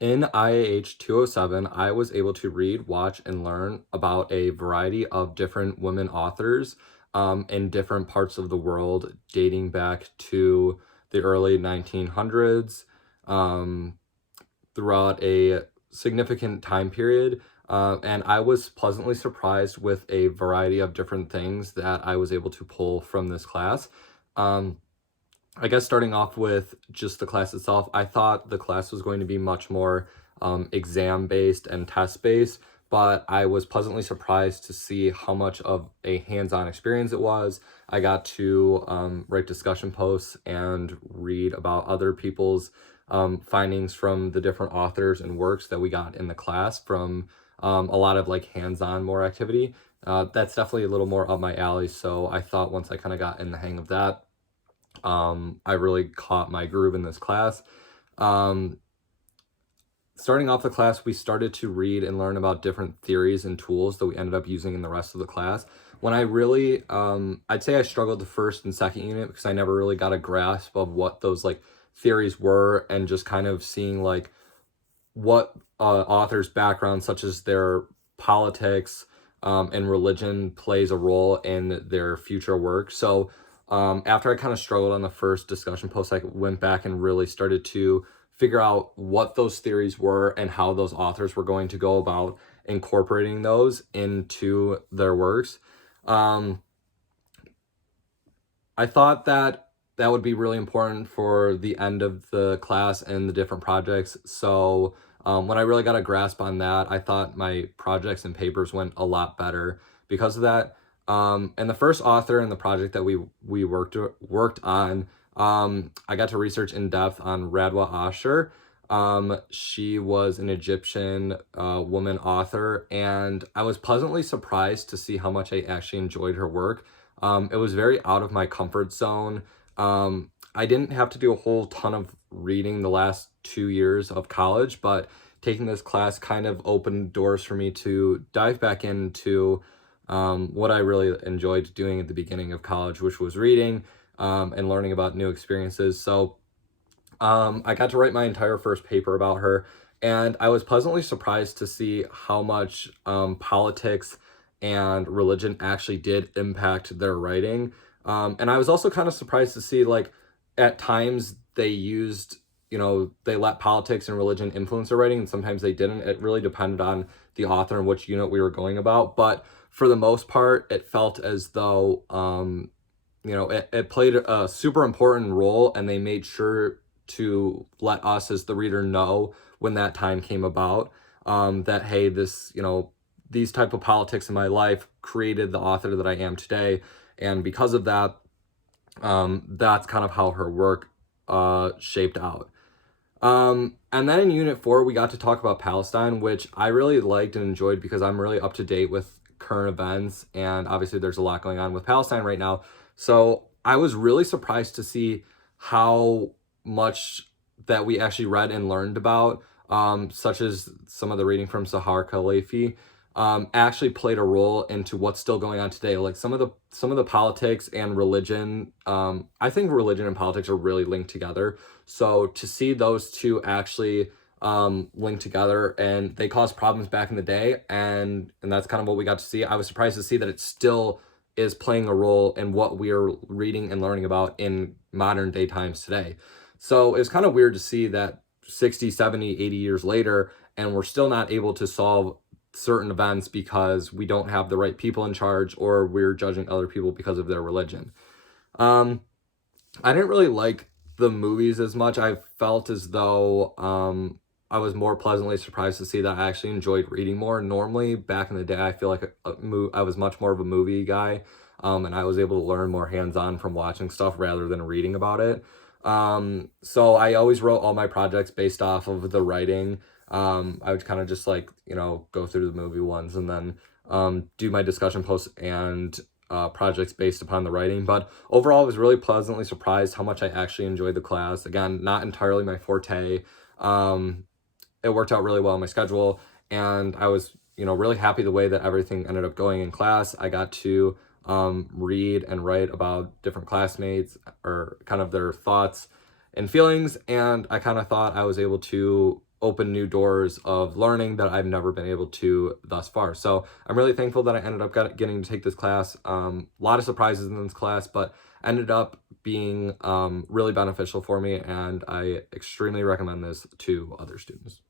In IAH 207, I was able to read, watch, and learn about a variety of different women authors in different parts of the world, dating back to the early 1900s, um, throughout a significant time period. And I was pleasantly surprised with a variety of different things that I was able to pull from this class. Um, I guess starting off with just the class itself, I thought the class was going to be much more exam based and test based, but I was pleasantly surprised to see how much of a hands on experience it was. I got to write discussion posts and read about other people's findings from the different authors and works that we got in the class from a lot of like hands on more activity. That's definitely a little more up my alley. So I thought once I kind of got in the hang of that, I really caught my groove in this class. Um, Starting off the class, we started to read and learn about different theories and tools that we ended up using in the rest of the class. When I really, I'd say I struggled the first and second unit because I never really got a grasp of what those like theories were and just kind of seeing like what authors' background, such as their politics and religion, plays a role in their future work. So after I kind of struggled on the first discussion post, I went back and really started to figure out what those theories were and how those authors were going to go about incorporating those into their works. Um, I thought that that would be really important for the end of the class and the different projects. So when I really got a grasp on that, I thought my projects and papers went a lot better because of that. And the first author in the project that we worked on, I got to research in depth on Radwa Asher. She was an Egyptian woman author, and I was pleasantly surprised to see how much I actually enjoyed her work. It was very out of my comfort zone. I didn't have to do a whole ton of reading the last 2 years of college, but taking this class kind of opened doors for me to dive back into what I really enjoyed doing at the beginning of college, which was reading and learning about new experiences. So I got to write my entire first paper about her, and I was pleasantly surprised to see how much politics and religion actually did impact their writing. And I was also kind of surprised to see, like, at times they used, they let politics and religion influence their writing, and sometimes they didn't. It really depended on the author and which unit we were going about. But for the most part, it felt as though, it played a super important role, and they made sure to let us as the reader know when that time came about, that hey, this, these type of politics in my life created the author that I am today, and because of that, that's kind of how her work shaped out. And then in unit 4 we got to talk about Palestine, which I really liked and enjoyed because I'm really up to date with current events, and obviously there's a lot going on with Palestine right now. So I was really surprised to see how much that we actually read and learned about, such as some of the reading from Sahar Khalifi, actually played a role into what's still going on today. Like some of the politics and religion. I think religion and politics are really linked together. So to see those two actually linked together, and they caused problems back in the day, and that's kind of what we got to see. I was surprised to see that it still is playing a role in what we're reading and learning about in modern day times today. So it's kind of weird to see that 60, 70, 80 years later, and we're still not able to solve certain events because we don't have the right people in charge, or we're judging other people because of their religion. Um, I didn't really like the movies as much. I felt as though I was more pleasantly surprised to see that I actually enjoyed reading more. Normally, back in the day, I feel like I was much more of a movie guy, and I was able to learn more hands-on from watching stuff rather than reading about it. So I always wrote all my projects based off of the writing. I would kind of just like, go through the movie ones and then do my discussion posts and projects based upon the writing. But overall, I was really pleasantly surprised how much I actually enjoyed the class. Again, not entirely my forte. It worked out really well in my schedule, and I was, really happy the way that everything ended up going in class. I got to read and write about different classmates or kind of their thoughts and feelings, and I kind of thought I was able to open new doors of learning that I've never been able to thus far. So I'm really thankful that I ended up getting to take this class. A lot of surprises in this class, but ended up being really beneficial for me, and I extremely recommend this to other students.